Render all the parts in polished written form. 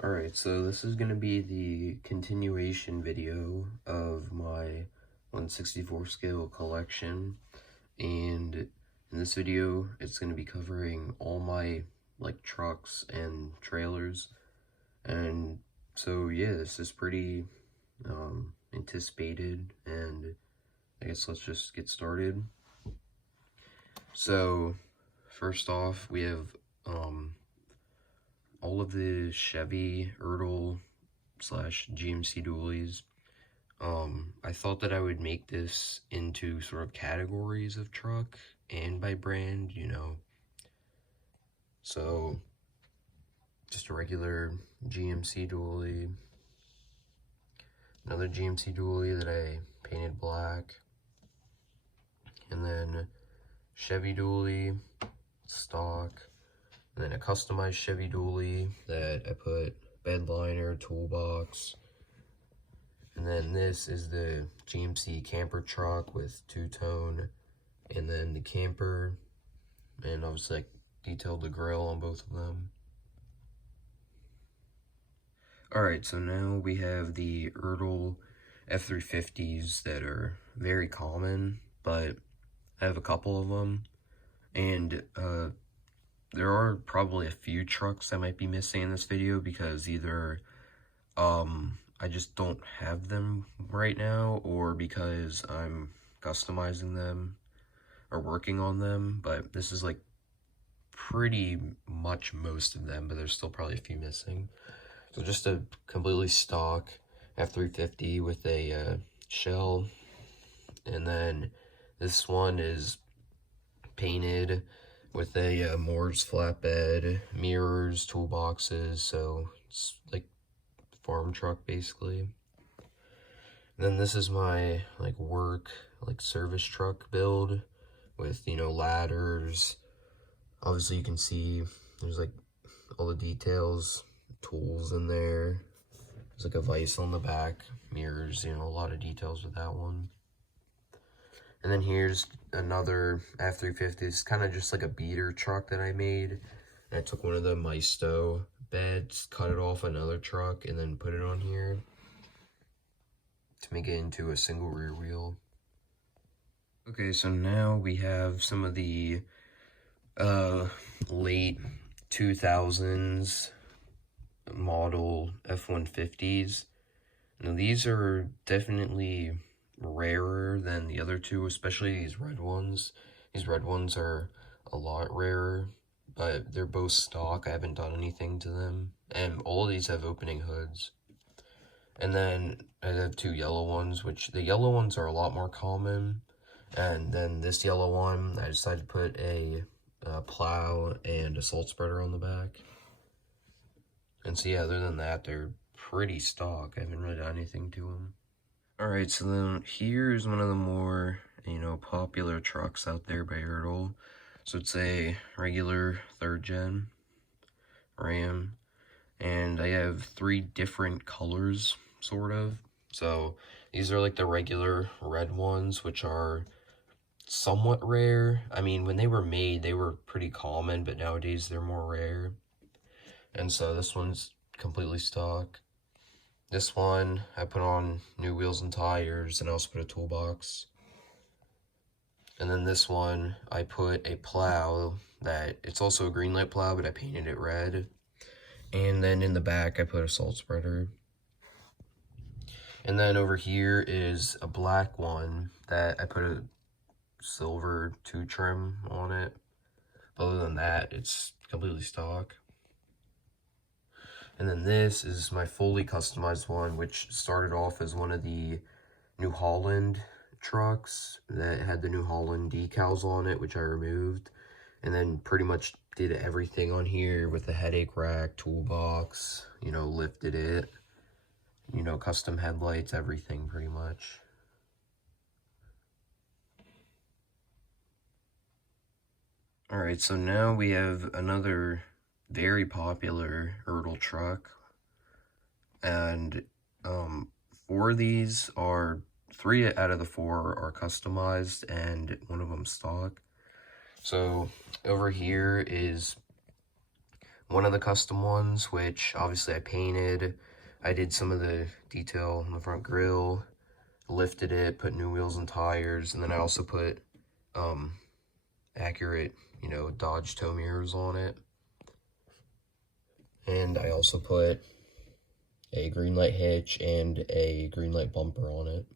Alright, so this is going to be the continuation video of my 164 scale collection, and in this video it's going to be covering all my trucks and trailers. And so yeah, this is pretty anticipated, and I guess let's just get started. So first off, we have all of the Chevy Ertl / GMC duallys. I thought that I would make this into sort of categories of truck and by brand, So, just a regular GMC dually, another GMC dually that I painted black, and then Chevy dually, stock, and then a customized Chevy dually that I put bed liner, toolbox. And then this is the GMC camper truck with two-tone, and then the camper, and obviously detailed the grill on both of them. Alright, so now we have the Ertl F350s that are very common, but I have a couple of them, and there are probably a few trucks I might be missing in this video because either I just don't have them right now, or because I'm customizing them or working on them. But this is pretty much most of them, but there's still probably a few missing. So just a completely stock F350 with a shell, and then this one is painted with a Moore's flatbed, mirrors, toolboxes, so it's like farm truck basically. And then this is my work service truck build with ladders. Obviously you can see there's all the details, tools in there. There's a vise on the back, mirrors, a lot of details with that one. And then here's another F350. It's kind of just like a beater truck that I made. And I took one of the Maisto beds, cut it off another truck, and then put it on here to make it into a single rear wheel. Okay, so now we have some of the late 2000s model F-150s. Now these are definitely rarer than the other two, especially these red ones. These red ones are a lot rarer, but they're both stock. I haven't done anything to them, and all of these have opening hoods. And then I have two yellow ones, which the yellow ones are a lot more common. And then this yellow one, I decided to put a plow and a salt spreader on the back. And so yeah, other than that, they're pretty stock. I haven't really done anything to them. Alright, so then here's one of the more, popular trucks out there by Ertl. So it's a regular 3rd gen Ram, and I have 3 different colors, sort of. So these are the regular red ones, which are somewhat rare. I mean, when they were made, they were pretty common, but nowadays they're more rare. And so this one's completely stock. This one, I put on new wheels and tires, and I also put a toolbox. And then this one, I put a plow that, it's also a Greenlight plow, but I painted it red. And then in the back, I put a salt spreader. And then over here is a black one that I put a silver 2 trim on it. Other than that, it's completely stock. And then this is my fully customized one, which started off as one of the New Holland trucks that had the New Holland decals on it, which I removed. And then pretty much did everything on here with the headache rack, toolbox, lifted it, custom headlights, everything pretty much. Alright, so now we have another very popular Ertl truck, and 4 of these are, 3 out of the 4 are customized, and 1 of them stock. So over here is one of the custom ones, which obviously I painted. I did some of the detail on the front grille, lifted it, put new wheels and tires, and then I also put accurate, Dodge tow mirrors on it. And I also put a Greenlight hitch and a Greenlight bumper on it.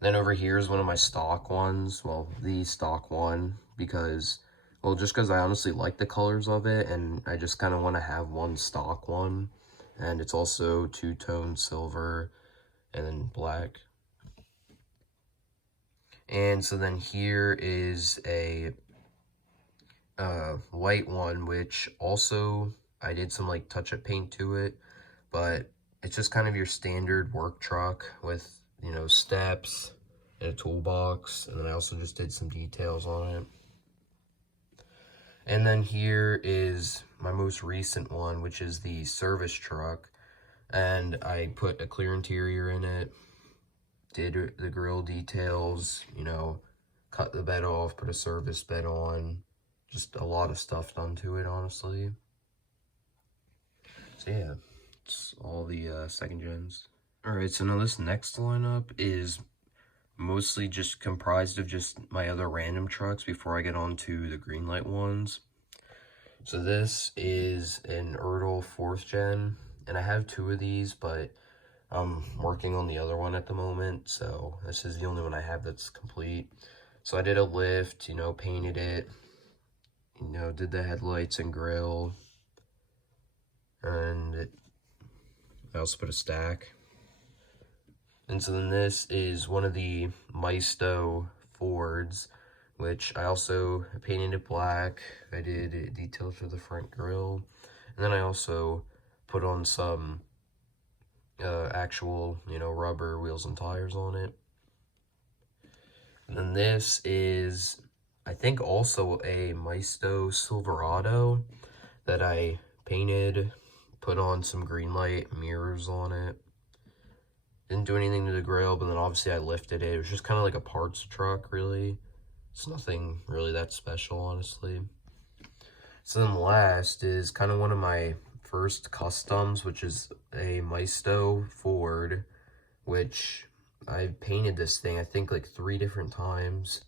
Then over here is one of my stock ones, well, the stock one, because, well, just because I honestly like the colors of it, and I just kind of want to have one stock one, and it's also two-tone silver and then black. And so then here is a white one, which also I did some like touch-up paint to it, but it's just kind of your standard work truck with, steps and a toolbox, and then I also just did some details on it. And then here is my most recent one, which is the service truck, and I put a clear interior in it, did the grill details, cut the bed off, put a service bed on, just a lot of stuff done to it, honestly. So yeah, it's all the second gens. Alright, so now this next lineup is mostly just comprised of just my other random trucks before I get on to the Greenlight ones. So this is an Ertl 4th gen, and I have 2 of these, but I'm working on the other one at the moment, so this is the only one I have that's complete. So I did a lift, painted it, did the headlights and grill, and I also put a stack. And so then this is one of the Maisto Fords, which I also painted it black. I did details for the front grille, and then I also put on some actual, rubber wheels and tires on it. And then this is, I think, also a Maisto Silverado that I painted, put on some Greenlight mirrors on it. Didn't do anything to the grill, but then obviously I lifted it. It was just kind of like a parts truck, really. It's nothing really that special, honestly. So then last is kind of one of my first customs, which is a Maisto Ford, which I painted this thing, I think, like 3 different times.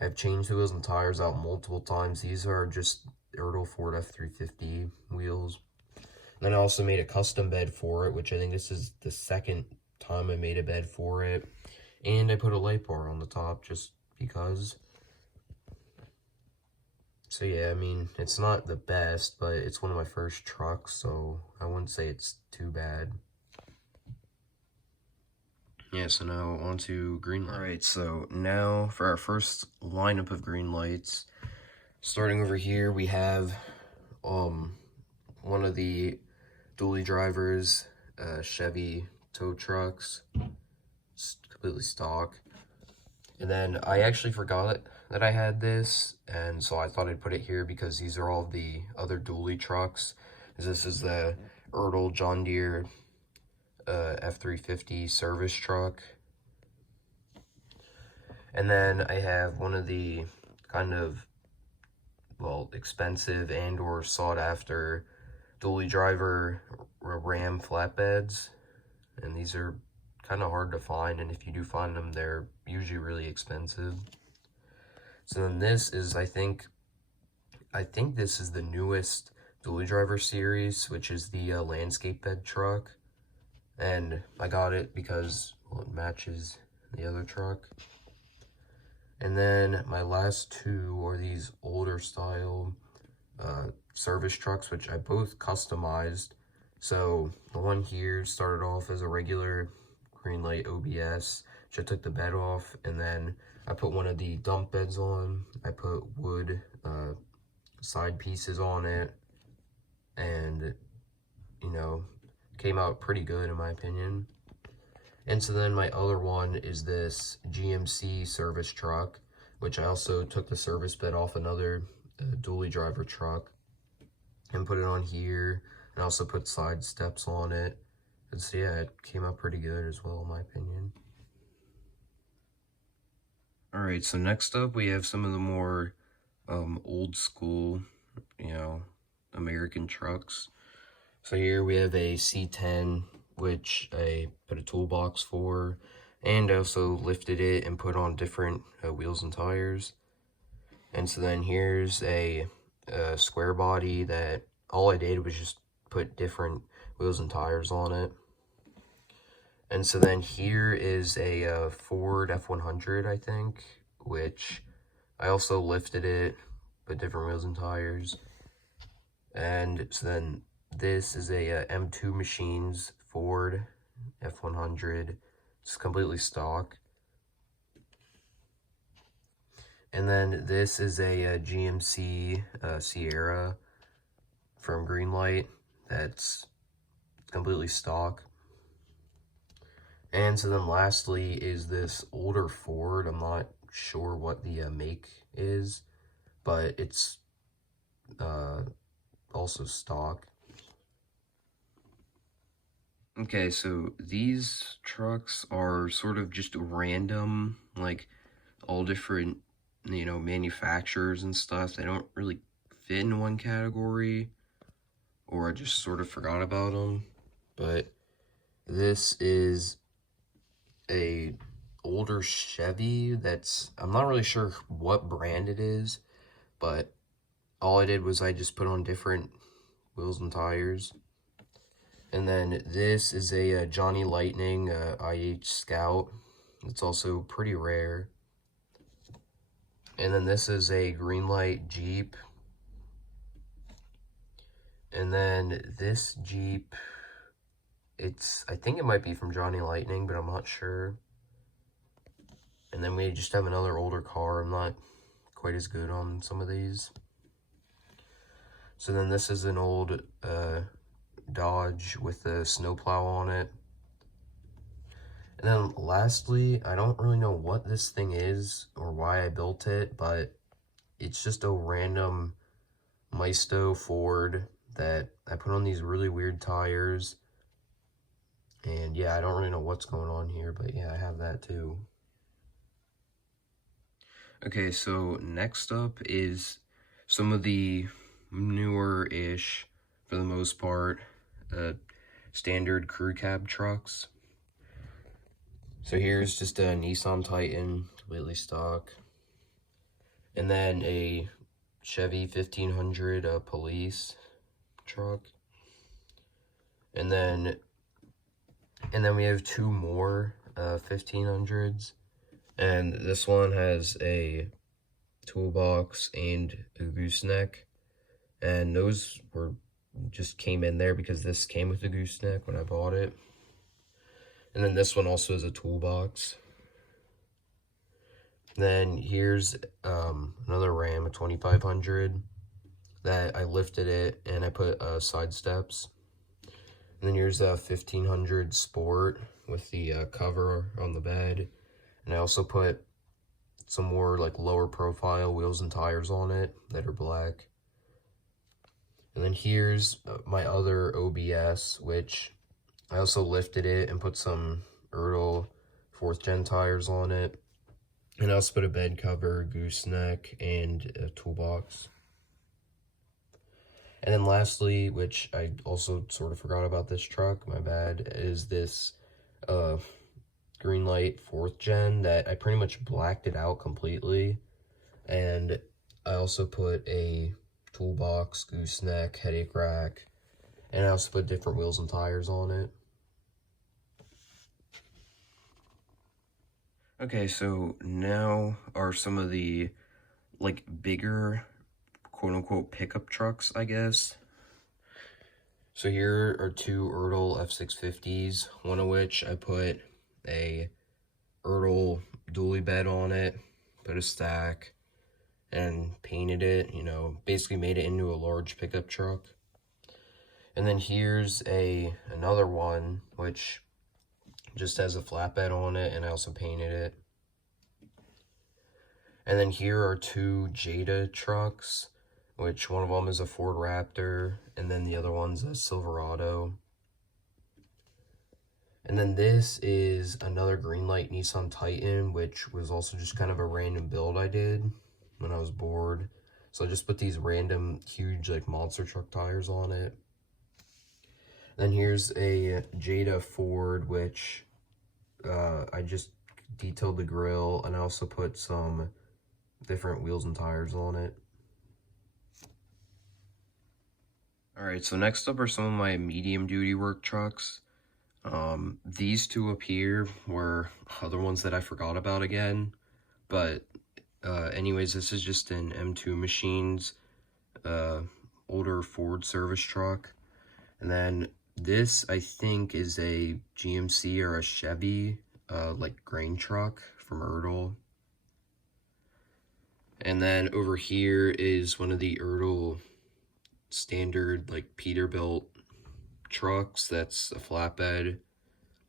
I've changed the wheels and tires out multiple times. These are just Ertl Ford F350 wheels. And then I also made a custom bed for it, which I think this is the second time I made a bed for it. And I put a light bar on the top just because. So yeah, I mean, it's not the best, but it's one of my first trucks, so I wouldn't say it's too bad. Yeah, so now on to Greenlight. Alright, so now for our first lineup of Greenlights. Starting over here, we have one of the dually drivers, Chevy tow trucks. It's completely stock. And then I actually forgot that I had this, and so I thought I'd put it here because these are all the other dually trucks. This is the Ertl John Deere F350 service truck. And then I have one of the kind of, well, expensive and or sought after dually driver Ram flatbeds. And these are kind of hard to find, and if you do find them, they're usually really expensive. So then this is, I think this is the newest dually driver series, which is the landscape bed truck. And I got it because, well, it matches the other truck. And then my last 2 are these older style service trucks, which I both customized. So the one here started off as a regular Greenlight OBS, which I took the bed off, and then I put one of the dump beds on. I put wood side pieces on it, and came out pretty good in my opinion. And so then my other one is this GMC service truck, which I also took the service bed off another dually driver truck and put it on here, and also put side steps on it. And so yeah, it came out pretty good as well in my opinion. Alright, so next up we have some of the more old school, American trucks. So here we have a C10, which I put a toolbox for, and I also lifted it and put on different wheels and tires. And so then here's a square body that all I did was just put different wheels and tires on it. And so then here is a Ford F100, I think, which I also lifted it, put different wheels and tires. And so then this is a M2 Machines Ford F100. It's completely stock. And then this is a GMC Sierra from Greenlight that's completely stock. And so then lastly is this older Ford. I'm not sure what the make is, but it's also stock. Okay, so these trucks are sort of just random, like all different, you know, manufacturers and stuff. They don't really fit in one category, or I just sort of forgot about them. But this is a older Chevy that's, I'm not really sure what brand it is, but all I did was I just put on different wheels and tires. And then this is a Johnny Lightning IH Scout. It's also pretty rare. And then this is a Greenlight Jeep. And then this Jeep, I think it might be from Johnny Lightning, but I'm not sure. And then we just have another older car. I'm not quite as good on some of these. So then this is an old Dodge with a snowplow on it. And then lastly, I don't really know what this thing is or why I built it, but it's just a random Maisto Ford that I put on these really weird tires. And yeah, I don't really know what's going on here, but yeah, I have that too. Okay, so next up is some of the newer-ish, for the most part, standard crew cab trucks. So here's just a Nissan Titan, completely stock. And then a Chevy 1500 police truck. And then we have two more 1500s. And this one has a toolbox and a gooseneck. And those just came in there because this came with a gooseneck when I bought it. And then this one also has a toolbox. Then here's another Ram, a 2500, that I lifted it and I put side steps. And then here's a 1500 Sport with the cover on the bed. And I also put some more like lower profile wheels and tires on it that are black. And then here's my other OBS, which I also lifted it and put some Ertl 4th gen tires on it. And I also put a bed cover, gooseneck, and a toolbox. And then lastly, which I also sort of forgot about this truck, my bad, is this Greenlight 4th gen that I pretty much blacked it out completely. And I also put a toolbox, gooseneck, headache rack, and I also put different wheels and tires on it. Okay, so now are some of the like bigger quote-unquote pickup trucks, I guess. So here are two Ertl F650s, one of which I put a Ertl dually bed on it, put a stack, and painted it, you know, basically made it into a large pickup truck. And then here's another one, which just has a flatbed on it, and I also painted it. And then here are two Jada trucks, which one of them is a Ford Raptor, and then the other one's a Silverado. And then this is another Greenlight Nissan Titan, which was also just kind of a random build I did when I was bored. So I just put these random huge like monster truck tires on it. Then here's a Jada Ford, which I just detailed the grill, and I also put some different wheels and tires on it. Alright, so next up are some of my medium duty work trucks. These two up here were other ones that I forgot about again, but anyways, this is just an M2 Machines older Ford service truck. And then this, I think, is a GMC or a Chevy like grain truck from Ertl. And then over here is one of the Ertl standard like Peterbilt trucks. That's a flatbed.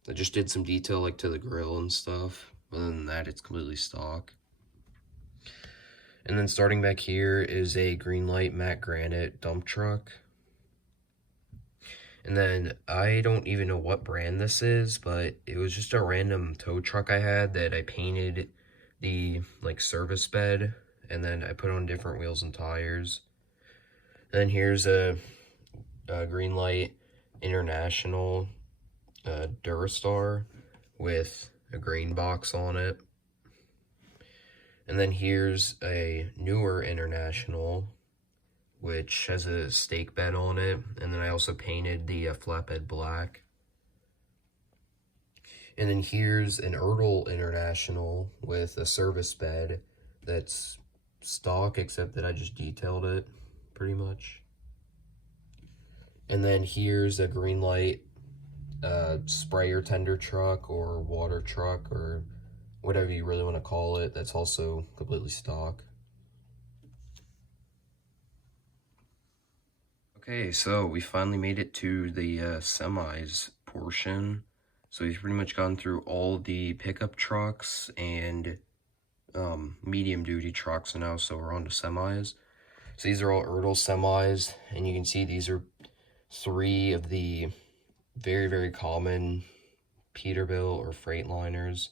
I just did some detail like to the grill and stuff. Other than that, it's completely stock. And then starting back here is a Greenlight matte granite dump truck. And then I don't even know what brand this is, but it was just a random tow truck I had that I painted the like service bed, and then I put on different wheels and tires. And then here's a Greenlight International Durastar with a grain box on it. And then here's a newer International, which has a stake bed on it. And then I also painted the flatbed black. And then here's an Ertl International with a service bed that's stock, except that I just detailed it pretty much. And then here's a Greenlight sprayer tender truck or water truck or whatever you really want to call it, that's also completely stock. Okay, so we finally made it to the semis portion. So we've pretty much gone through all the pickup trucks and medium duty trucks now, so we're on to semis. So these are all Ertl semis, and you can see these are 3 of the very, very common Peterbilt or Freightliners.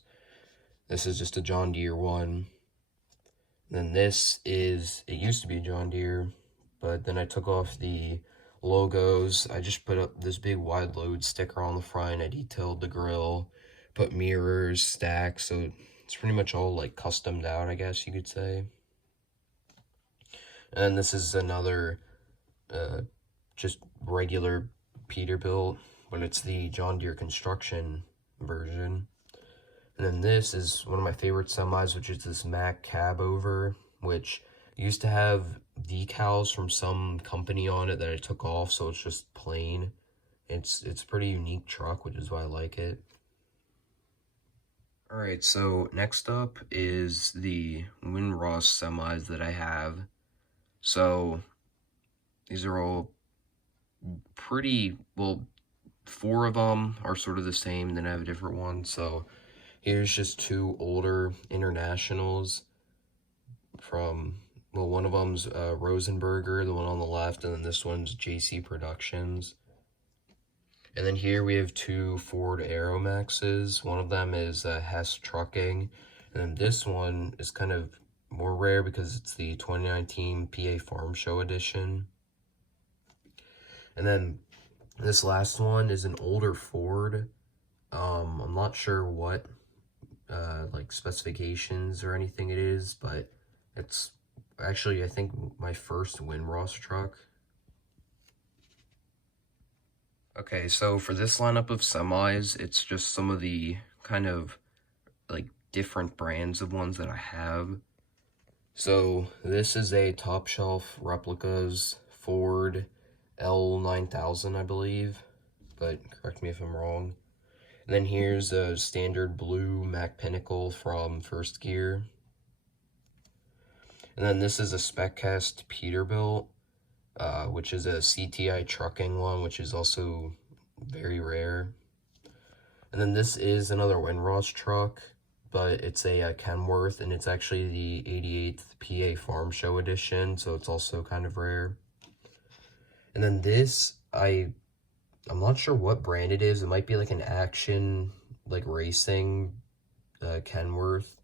This is just a John Deere one. Then this is, it used to be a John Deere, but then I took off the logos. I just put up this big wide load sticker on the front. I detailed the grill, put mirrors, stacks, so it's pretty much all like customed out, I guess you could say. And this is another just regular Peterbilt, but it's the John Deere construction version. And then this is one of my favorite semis, which is this Mack cab over, which used to have decals from some company on it that I took off, so it's just plain. It's a pretty unique truck, which is why I like it. Alright, so next up is the Winross semis that I have. So these are all pretty, well, 4 of them are sort of the same, then I have a different one. So here's just 2 older Internationals from, well, one of them's Rosenberger, the one on the left, and then this one's JC Productions. And then here we have 2 Ford Aeromaxes. One of them is Hess Trucking, and then this one is kind of more rare because it's the 2019 PA Farm Show edition. And then this last one is an older Ford. I'm not sure what like specifications or anything it is, but it's actually, I think, my first Winross truck. Okay, so for this lineup of semis, it's just some of the kind of like different brands of ones that I have. So this is a top shelf replicas Ford L9000, I believe, but correct me if I'm wrong. And then here's a standard blue Mack Pinnacle from First Gear. And then this is a spec cast Peterbilt, which is a CTI trucking one, which is also very rare. And then this is another Winross truck, but it's a Kenworth, and it's actually the 88th PA Farm Show edition, so it's also kind of rare. And then this, I'm not sure what brand it is. It might be like an action, like racing Kenworth,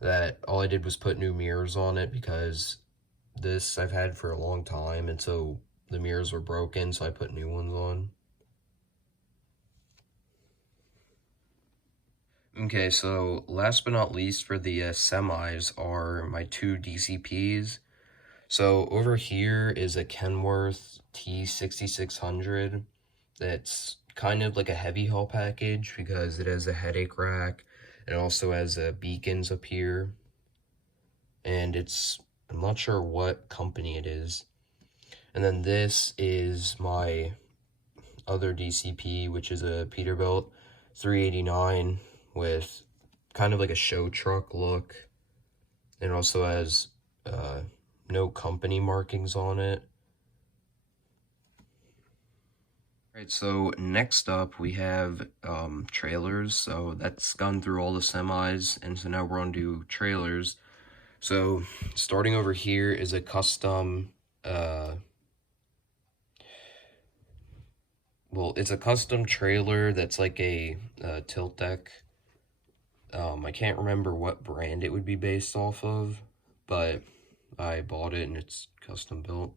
that all I did was put new mirrors on it because this I've had for a long time, and so the mirrors were broken, so I put new ones on. Okay, so last but not least for the semis are my two DCPs. So over here is a Kenworth T6600 that's kind of like a heavy haul package because it has a headache rack. It also has beacons up here. And I'm not sure what company it is. And then this is my other DCP, which is a Peterbilt 389 with kind of like a show truck look. It also has no company markings on it. Alright, so next up we have trailers. So that's gone through all the semis, and so now we're on to trailers. So starting over here is a custom well, it's a custom trailer that's like a tilt deck. I can't remember what brand it would be based off of, but I bought it and it's custom built.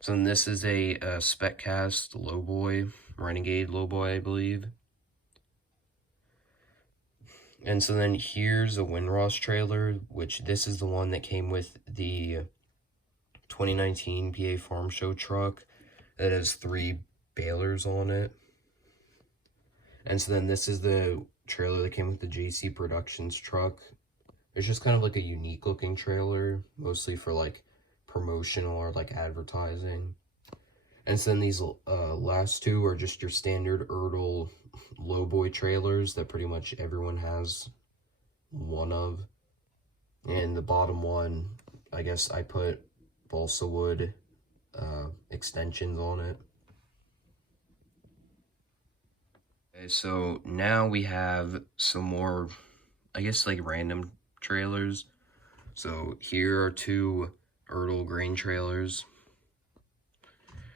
So then this is a spec cast Lowboy, Renegade Lowboy, I believe. And so then here's a Winross trailer, which this is the one that came with the 2019 PA Farm Show truck that has 3 balers on it. And so then this is the trailer that came with the JC Productions truck. It's just kind of like a unique looking trailer, mostly for like promotional or like advertising. And so then these last two are just your standard Ertl Lowboy trailers that pretty much everyone has one of. And the bottom one, I guess I put balsa wood extensions on it. Okay, so now we have some more, I guess, like random trailers. So here are 2 Ertl grain trailers.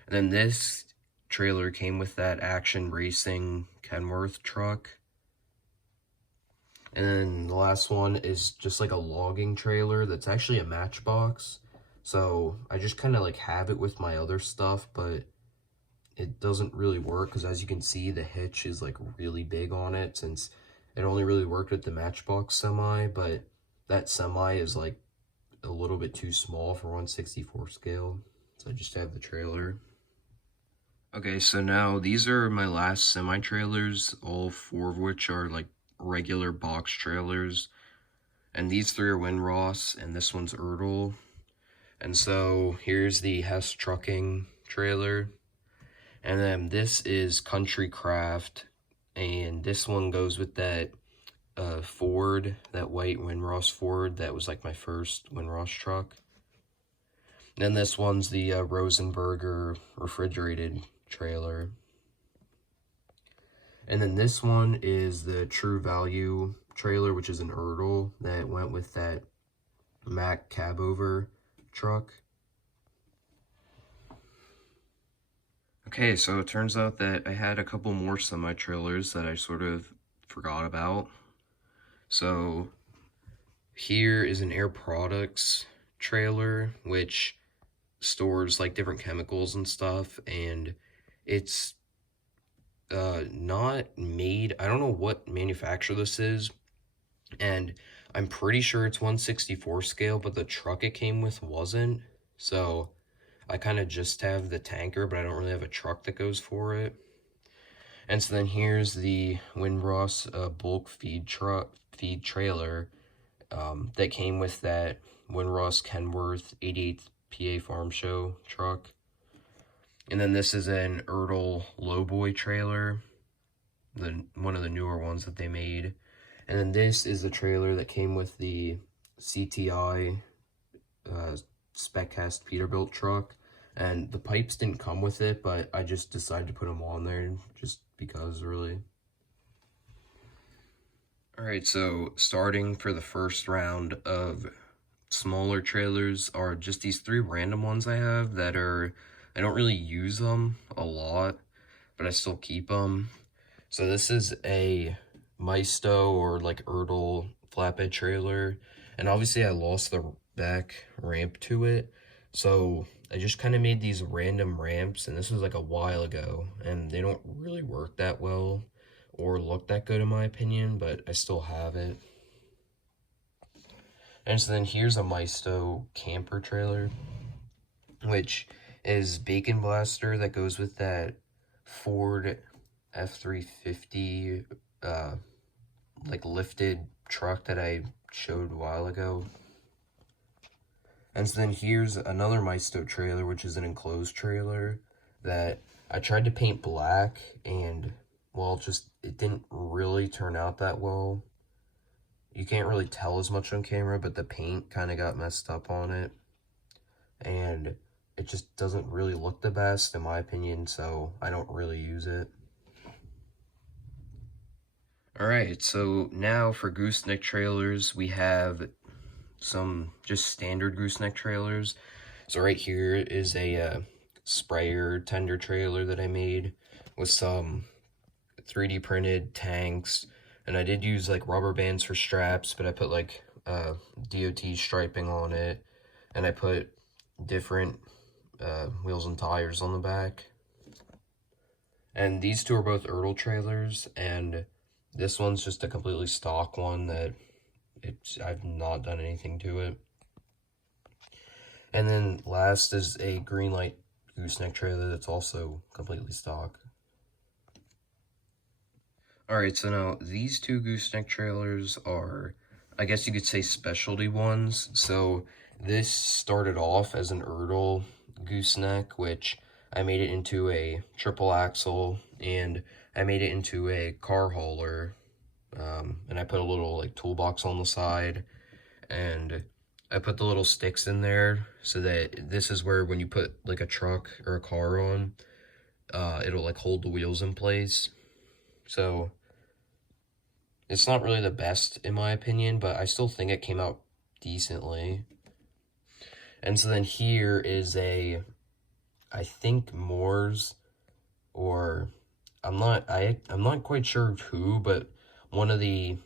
And then this trailer came with that Action Racing Kenworth truck. And then the last one is just like a logging trailer that's actually a matchbox. So I just kind of like have it with my other stuff, but it doesn't really work because, as you can see, the hitch is like really big on it since it only really worked with the Matchbox semi, but that semi is like a little bit too small for 1/64 scale, so I just have the trailer. Okay, so now these are my last semi trailers, all 4 of which are like regular box trailers, and these 3 are Winross and this one's Ertl. And so here's the Hess Trucking trailer. And then this is Country Craft, and this one goes with that Ford, that white Winross Ford that was like my first Winross truck. Then this one's the Rosenberger refrigerated trailer. And then this one is the True Value trailer, which is an Ertl that went with that Mack cabover truck. Okay, so it turns out that I had a couple more semi-trailers that I sort of forgot about. So here is an Air Products trailer, which stores like different chemicals and stuff, and it's not made, I don't know what manufacturer this is, and I'm pretty sure it's 1/64 scale, but the truck it came with wasn't, so I kind of just have the tanker, but I don't really have a truck that goes for it. And so then here's the Winross bulk feed trailer that came with that Winross Kenworth 88th PA Farm Show truck. And then this is an Ertl Lowboy trailer, one of the newer ones that they made. And then this is the trailer that came with the CTI spec cast Peterbilt truck, and the pipes didn't come with it, but I just decided to put them on there just because, really. Alright, so starting for the first round of smaller trailers are just these 3 random ones I have that I don't really use them a lot, but I still keep them. So this is a Maisto or like Ertl flatbed trailer, and obviously I lost the back ramp to it, So I just kind of made these random ramps, and this was like a while ago, and they don't really work that well or look that good in my opinion, but I still have it. And so then here's a Maisto camper trailer, which is Bacon Blaster that goes with that Ford F-350 like lifted truck that I showed a while ago. And so then here's another Maisto trailer, which is an enclosed trailer that I tried to paint black, and well, it didn't really turn out that well. You can't really tell as much on camera, but the paint kind of got messed up on it, and it just doesn't really look the best in my opinion, so I don't really use it. Alright, so now for gooseneck trailers, we have some just standard gooseneck trailers. So right here is a sprayer tender trailer that I made with some 3D printed tanks, and I did use like rubber bands for straps, but I put like DOT striping on it, and I put different wheels and tires on the back. And these two are both Ertl trailers, and this one's just a completely stock one that I've not done anything to it. And then last is a Greenlight gooseneck trailer that's also completely stock. Alright, so now these two gooseneck trailers are, I guess you could say, specialty ones. So this started off as an Ertl gooseneck, which I made it into a triple axle, and I made it into a car hauler, and I put a little like toolbox on the side, and I put the little sticks in there so that this is where when you put like a truck or a car on, it'll like hold the wheels in place. So it's not really the best in my opinion, but I still think it came out decently. And so then here is I think Moore's, or I'm not quite sure who, but one of the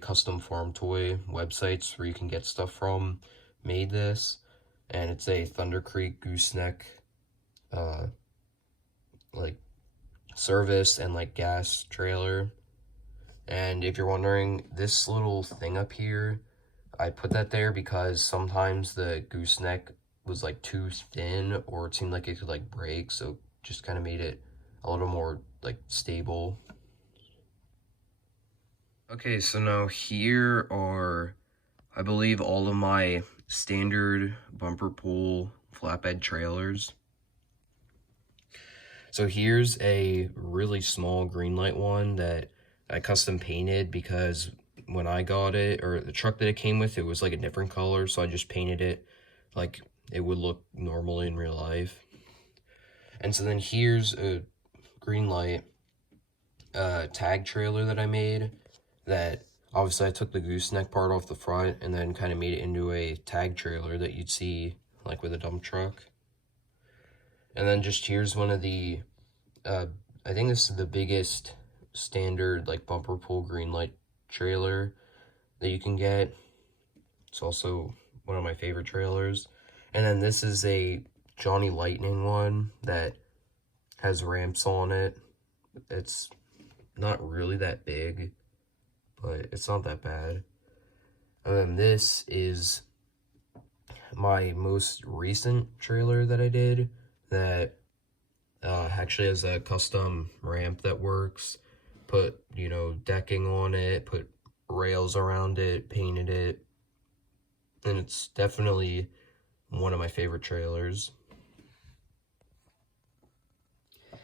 custom farm toy websites where you can get stuff from made this, and it's a Thunder Creek gooseneck like service and like gas trailer. And if you're wondering, this little thing up here, I put that there because sometimes the gooseneck was like too thin, or it seemed like it could like break, so just kind of made it a little more like stable. Okay, so now here are, I believe, all of my standard bumper pull flatbed trailers. So here's a really small Greenlight one that I custom painted because when I got it, or the truck that it came with, it was like a different color, so I just painted it like it would look normal in real life. And so then here's a Greenlight tag trailer that I made, that obviously I took the gooseneck part off the front and then kind of made it into a tag trailer that you'd see like with a dump truck. And then just here's one of the I think this is the biggest standard like bumper pull Greenlight trailer that you can get. It's also one of my favorite trailers. And then this is a Johnny Lightning one that has ramps on it. It's not really that big, but it's not that bad. And then this is my most recent trailer that I did that actually has a custom ramp that works. Put, you know, decking on it, put rails around it, painted it, and it's definitely one of my favorite trailers.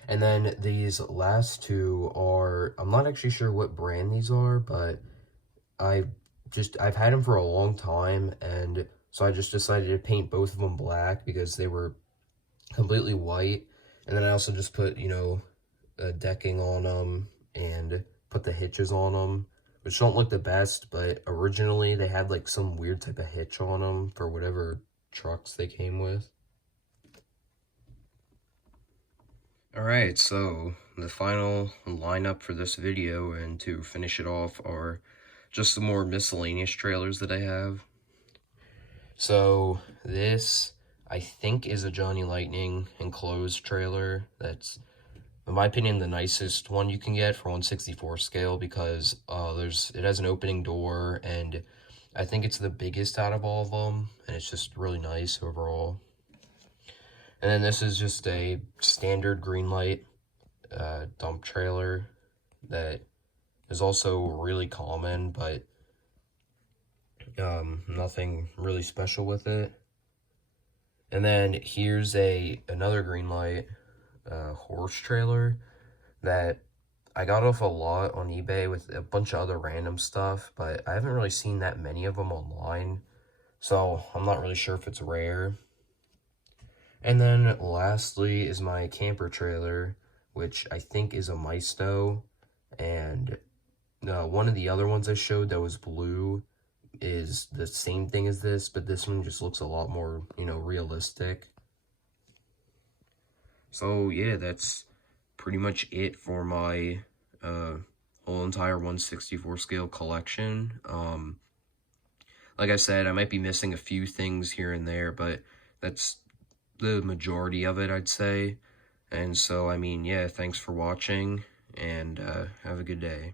And then these last two are, I'm not actually sure what brand these are, but I've had them for a long time, and so I just decided to paint both of them black because they were completely white. And then I also just put, you know, decking on them and put the hitches on them, which don't look the best, but originally they had like some weird type of hitch on them for whatever trucks they came with. Alright, so the final lineup for this video, and to finish it off, are just some more miscellaneous trailers that I have. So this, I think, is a Johnny Lightning enclosed trailer. That's, in my opinion, the nicest one you can get for 1/64 scale, because it has an opening door, and I think it's the biggest out of all of them, and it's just really nice overall. And then this is just a standard Greenlight dump trailer that is also really common, but nothing really special with it. And then here's another Greenlight horse trailer that I got off a lot on eBay with a bunch of other random stuff, but I haven't really seen that many of them online, so I'm not really sure if it's rare. And then lastly is my camper trailer, which I think is a Maisto, and one of the other ones I showed that was blue is the same thing as this, but this one just looks a lot more, realistic. So yeah, that's pretty much it for my whole entire 1/64 scale collection. Like I said, I might be missing a few things here and there, but that's the majority of it, I'd say. And so, I mean, yeah, thanks for watching, and have a good day.